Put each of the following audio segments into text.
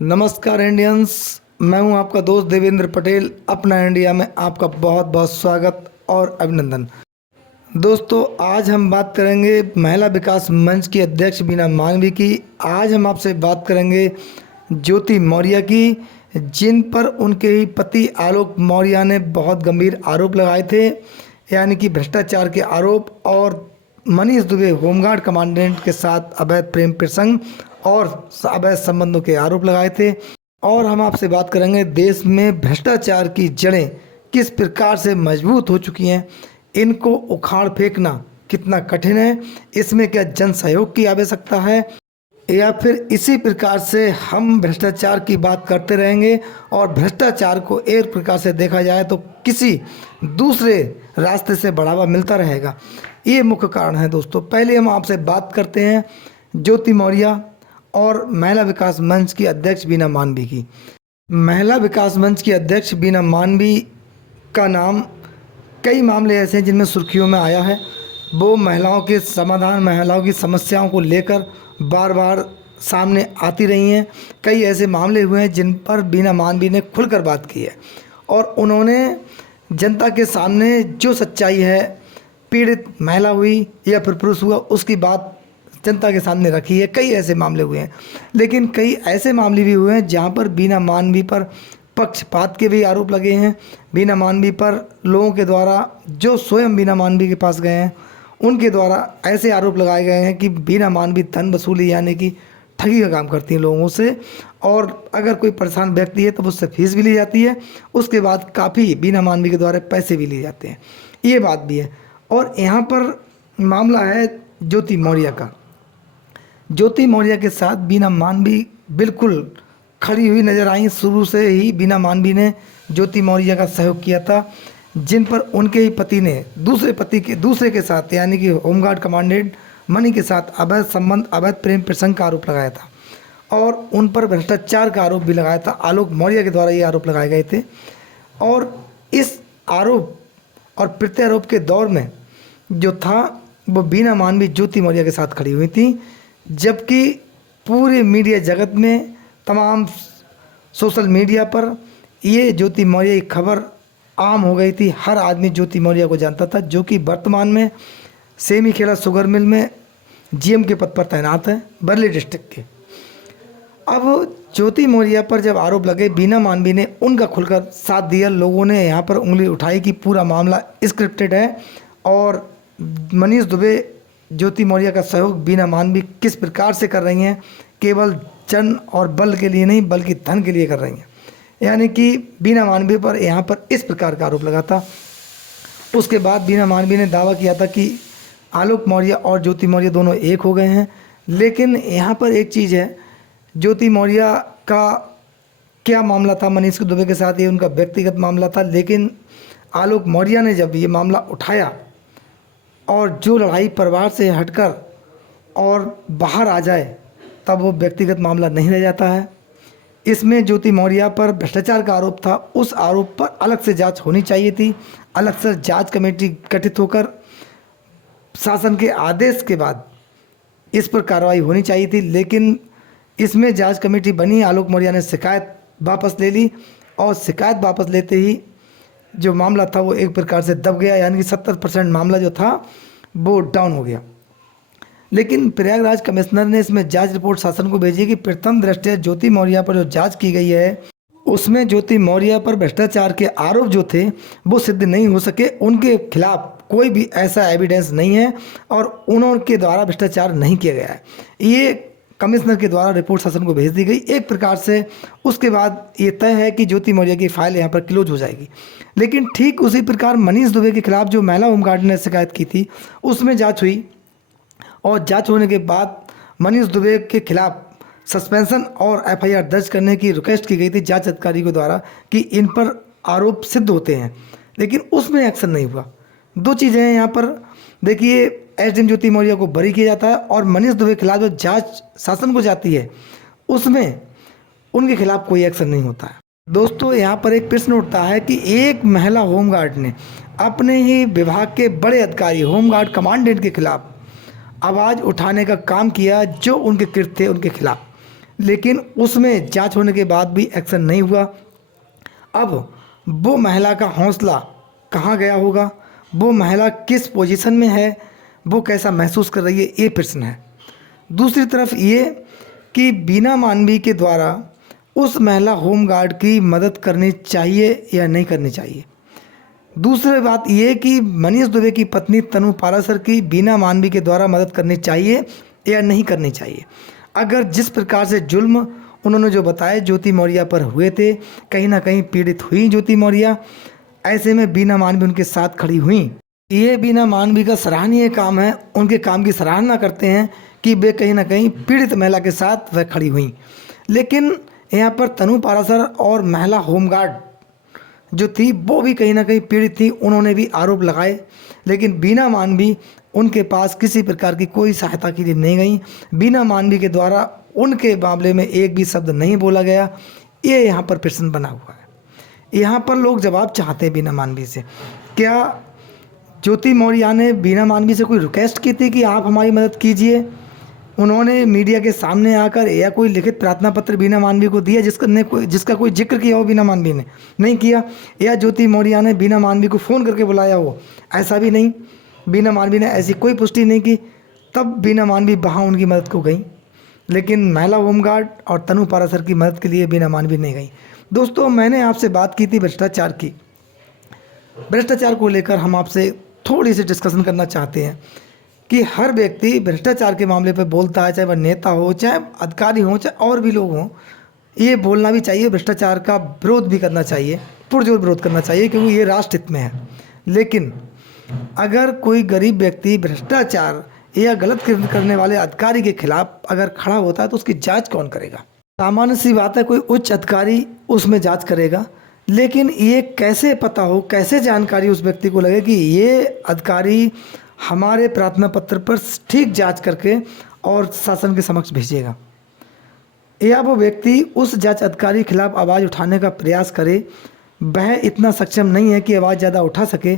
नमस्कार इंडियंस। मैं हूं आपका दोस्त देवेंद्र पटेल। अपना इंडिया में आपका बहुत बहुत स्वागत और अभिनंदन। दोस्तों, आज हम बात करेंगे महिला विकास मंच की अध्यक्ष बीना मांगवी की। आज हम आपसे बात करेंगे ज्योति मौर्य की, जिन पर उनके ही पति आलोक मौर्य ने बहुत गंभीर आरोप लगाए थे, यानी कि भ्रष्टाचार के आरोप, और मनीष दुबे होमगार्ड कमांडेंट के साथ अवैध प्रेम प्रसंग और अवैध संबंधों के आरोप लगाए थे। और हम आपसे बात करेंगे देश में भ्रष्टाचार की जड़ें किस प्रकार से मजबूत हो चुकी हैं, इनको उखाड़ फेंकना कितना कठिन है, इसमें क्या जन सहयोग की आवश्यकता है, या फिर इसी प्रकार से हम भ्रष्टाचार की बात करते रहेंगे और भ्रष्टाचार को एक प्रकार से देखा जाए तो किसी दूसरे रास्ते से बढ़ावा मिलता रहेगा। ये मुख्य कारण है। दोस्तों, पहले हम आपसे बात करते हैं ज्योति मौर्य और महिला विकास मंच की अध्यक्ष बीना मांगवी की। महिला विकास मंच की अध्यक्ष बीना मांगवी का नाम कई मामले ऐसे हैं जिनमें सुर्खियों में आया है। वो महिलाओं के समाधान, महिलाओं की समस्याओं को लेकर बार बार सामने आती रही हैं। कई ऐसे मामले हुए हैं जिन पर बीना मांगवी ने खुलकर बात की है और उन्होंने जनता के सामने जो सच्चाई है, पीड़ित महिला हुई या फिर पुरुष हुआ, उसकी बात जनता के सामने रखी है। कई ऐसे मामले हुए हैं, लेकिन कई ऐसे मामले भी हुए हैं जहां पर बीना मांगवी पर पक्षपात के भी आरोप लगे हैं। बीना मांगवी पर लोगों के द्वारा, जो स्वयं बीना मांगवी के पास गए हैं, उनके द्वारा ऐसे आरोप लगाए गए हैं कि बीना मांगवी धन वसूली यानी कि ठगी का काम करती हैं लोगों से, और अगर कोई परेशान व्यक्ति है तो उससे फीस भी ली जाती है। उसके बाद काफ़ी बीना मांगवी के द्वारा पैसे भी लिए जाते हैं। ये बात भी है। और यहाँ पर मामला है ज्योति मौर्य का। ज्योति मौर्य के साथ बीना मांगवी बिल्कुल खड़ी हुई नजर आई। शुरू से ही बीना मांगवी ने ज्योति मौर्य का सहयोग किया था, जिन पर उनके ही पति ने दूसरे के साथ यानी कि होमगार्ड कमांडेंट मनी के साथ अवैध संबंध, अवैध प्रेम प्रसंग का आरोप लगाया था और उन पर भ्रष्टाचार का आरोप भी लगाया था। आलोक मौर्य के द्वारा ये आरोप लगाए गए थे और इस आरोप और प्रत्यारोप के दौर में जो था वो बीना मांगवी ज्योति मौर्य के साथ खड़ी हुई थी, जबकि पूरे मीडिया जगत में, तमाम सोशल मीडिया पर ये ज्योति मौर्य की खबर आम हो गई थी। हर आदमी ज्योति मौर्य को जानता था, जो कि वर्तमान में सेमीखेड़ा शुगर मिल में जीएम के पद पर तैनात है, बरेली डिस्ट्रिक्ट के। अब ज्योति मौर्य पर जब आरोप लगे, बीना मांगवी ने उनका खुलकर साथ दिया। लोगों ने यहाँ पर उंगली उठाई कि पूरा मामला स्क्रिप्टेड है और मनीष दुबे ज्योति मौर्य का सहयोग बीना मांगवी किस प्रकार से कर रही हैं, केवल जन और बल के लिए नहीं बल्कि धन के लिए कर रही हैं। यानी कि बीना मांगवी पर यहाँ पर इस प्रकार का आरोप लगा था। उसके बाद बीना मांगवी ने दावा किया था कि आलोक मौर्य और ज्योति मौर्य दोनों एक हो गए हैं। लेकिन यहाँ पर एक चीज़ है, ज्योति मौर्य का क्या मामला था मनीष दुबे के साथ, ये उनका व्यक्तिगत मामला था। लेकिन आलोक मौर्य ने जब ये मामला उठाया और जो लड़ाई परिवार से हटकर और बाहर आ जाए, तब वो व्यक्तिगत मामला नहीं रह जाता है। इसमें ज्योति मौर्य पर भ्रष्टाचार का आरोप था। उस आरोप पर अलग से जांच होनी चाहिए थी। अलग से जांच कमेटी गठित होकर शासन के आदेश के बाद इस पर कार्रवाई होनी चाहिए थी। लेकिन इसमें जांच कमेटी बनी, आलोक मौर्य ने शिकायत वापस ले ली और शिकायत वापस लेते ही जो मामला था वो एक प्रकार से दब गया, यानी कि 70% मामला जो था वो डाउन हो गया। लेकिन प्रयागराज कमिश्नर ने इसमें जांच रिपोर्ट शासन को भेजी कि प्रथम दृष्टया ज्योति मौर्य पर जो जांच की गई है उसमें ज्योति मौर्य पर भ्रष्टाचार के आरोप जो थे वो सिद्ध नहीं हो सके। उनके खिलाफ कोई भी ऐसा एविडेंस नहीं है और उनके द्वारा भ्रष्टाचार नहीं किया गया है। ये कमिश्नर के द्वारा रिपोर्ट शासन को भेज दी गई। एक प्रकार से उसके बाद ये तय है कि ज्योति मौर्य की फाइल यहाँ पर क्लोज हो जाएगी। लेकिन ठीक उसी प्रकार मनीष दुबे के खिलाफ जो महिला होमगार्ड ने शिकायत की थी, उसमें जांच हुई और जांच होने के बाद मनीष दुबे के खिलाफ सस्पेंशन और एफआईआर दर्ज करने की रिक्वेस्ट की गई थी जांच अधिकारी के द्वारा कि इन पर आरोप सिद्ध होते हैं, लेकिन उसमें एक्शन नहीं हुआ। दो चीज़ें हैं यहाँ पर। देखिए, एसडीएम ज्योति मौर्य को बरी किया जाता है और मनीष दुबे के खिलाफ जो जांच शासन को जाती है उसमें उनके खिलाफ कोई एक्शन नहीं होता है। दोस्तों, यहाँ पर एक प्रश्न उठता है कि एक महिला होमगार्ड ने अपने ही विभाग के बड़े अधिकारी होमगार्ड कमांडेंट के खिलाफ आवाज़ उठाने का काम किया जो उनके कृत्य थे उनके खिलाफ। लेकिन उसमें जांच होने के बाद भी एक्शन नहीं हुआ। अब वो महिला का हौसला कहाँ गया होगा, वो महिला किस पोजीशन में है, वो कैसा महसूस कर रही है, ये प्रश्न है। दूसरी तरफ ये कि बीना मानवी के द्वारा उस महिला होमगार्ड की मदद करनी चाहिए या नहीं करनी चाहिए। दूसरी बात ये कि मनीष दुबे की पत्नी तनु पाराशर की बीना मानवी के द्वारा मदद करनी चाहिए या नहीं करनी चाहिए। अगर जिस प्रकार से जुल्म उन्होंने जो बताए ज्योति मौर्य पर हुए थे, कहीं ना कहीं पीड़ित हुई ज्योति मौर्य, ऐसे में बीना मानवी उनके साथ खड़ी हुई। ये बीना मानवी का सराहनीय काम है, उनके काम की सराहना करते हैं कि वे कहीं ना कहीं पीड़ित महिला के साथ वह खड़ी हुई। लेकिन यहाँ पर तनु पाराशर और महिला होमगार्ड जो थी वो भी कहीं ना कहीं पीड़ित थी, उन्होंने भी आरोप लगाए, लेकिन बीना मानवी उनके पास किसी प्रकार की कोई सहायता के लिए नहीं गई। बीना मानवी के द्वारा उनके मामले में एक भी शब्द नहीं बोला गया। ये यहाँ पर प्रश्न बना हुआ है। यहाँ पर लोग जवाब चाहते हैं बीना मानवी से। क्या ज्योति मौर्य ने बीना मानवी से कोई रिक्वेस्ट की थी कि आप हमारी मदद कीजिए? उन्होंने मीडिया के सामने आकर या कोई लिखित प्रार्थना पत्र बीना मानवी को दिया जिसका कोई जिक्र किया हो बीना मानवी ने? नहीं किया। या ज्योति मौर्य ने बीना मानवी को फ़ोन करके बुलाया हो? ऐसा भी नहीं। बीना मानवी ने ऐसी कोई पुष्टि नहीं की। तब बीना मानवी वहाँ उनकी मदद को गई, लेकिन महिला होमगार्ड और तनु पाराशर की मदद के लिए बीना मानवी नहीं गई। दोस्तों, मैंने आपसे बात की थी भ्रष्टाचार की। भ्रष्टाचार को लेकर हम आपसे थोड़ी सी डिस्कशन करना चाहते हैं कि हर व्यक्ति भ्रष्टाचार के मामले पर बोलता है, चाहे वह नेता हो, चाहे अधिकारी हो, चाहे और भी लोग हों। ये बोलना भी चाहिए, भ्रष्टाचार का विरोध भी करना चाहिए, पुरजोर विरोध करना चाहिए, क्योंकि ये राष्ट्र हित में है। लेकिन अगर कोई गरीब व्यक्ति भ्रष्टाचार या गलत करने वाले अधिकारी के खिलाफ अगर खड़ा होता है तो उसकी जांच कौन करेगा? सामान्य सी बात है, कोई उच्च अधिकारी उसमें जांच करेगा। लेकिन ये कैसे पता हो, कैसे जानकारी उस व्यक्ति को लगे कि ये अधिकारी हमारे प्रार्थना पत्र पर ठीक जांच करके और शासन के समक्ष भेजेगा? या वो व्यक्ति उस जांच अधिकारी के खिलाफ आवाज़ उठाने का प्रयास करे, वह इतना सक्षम नहीं है कि आवाज़ ज़्यादा उठा सके,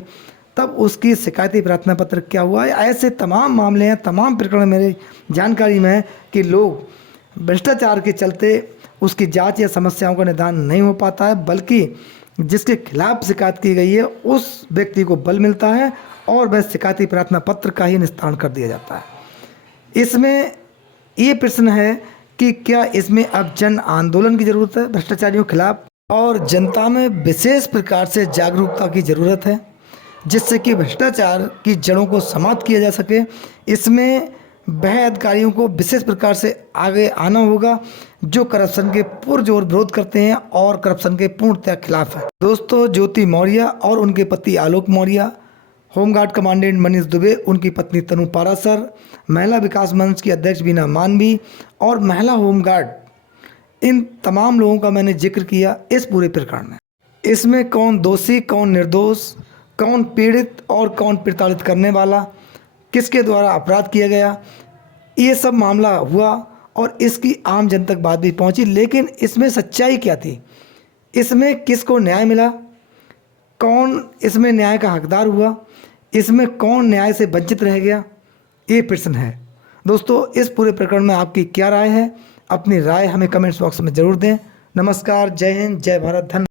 तब उसकी शिकायती प्रार्थना पत्र क्या हुआ है? ऐसे तमाम मामले हैं, तमाम प्रकरण मेरे जानकारी में है कि लोग भ्रष्टाचार के चलते उसकी जांच या समस्याओं का निदान नहीं हो पाता है, बल्कि जिसके खिलाफ शिकायत की गई है उस व्यक्ति को बल मिलता है और वह शिकायती प्रार्थना पत्र का ही निस्तारण कर दिया जाता है। इसमें ये प्रश्न है कि क्या इसमें अब जन आंदोलन की ज़रूरत है भ्रष्टाचारियों के खिलाफ, और जनता में विशेष प्रकार से जागरूकता की ज़रूरत है, जिससे कि भ्रष्टाचार की जड़ों को समाप्त किया जा सके। इसमें वह अधिकारियों को विशेष प्रकार से आगे आना होगा जो करप्शन के पुरजोर विरोध करते हैं और करप्शन के पूर्णतः खिलाफ है। दोस्तों, ज्योति मौर्य और उनके पति आलोक मौर्य, होमगार्ड कमांडेंट मनीष दुबे, उनकी पत्नी तनु पाराशर, महिला विकास मंच की अध्यक्ष बीना मानवी और महिला होमगार्ड, इन तमाम लोगों का मैंने जिक्र किया इस पूरे प्रकरण में। इसमें कौन दोषी, कौन निर्दोष, कौन पीड़ित और कौन प्रताड़ित करने वाला, किसके द्वारा अपराध किया गया, ये सब मामला हुआ और इसकी आम जन तक बात भी पहुंची। लेकिन इसमें सच्चाई क्या थी? इसमें किसको न्याय मिला? कौन इसमें न्याय का हकदार हुआ? इसमें कौन न्याय से वंचित रह गया? ये प्रश्न है। दोस्तों, इस पूरे प्रकरण में आपकी क्या राय है? अपनी राय हमें कमेंट्स बॉक्स में ज़रूर दें। नमस्कार, जय हिंद, जय भारत, धन्यवाद।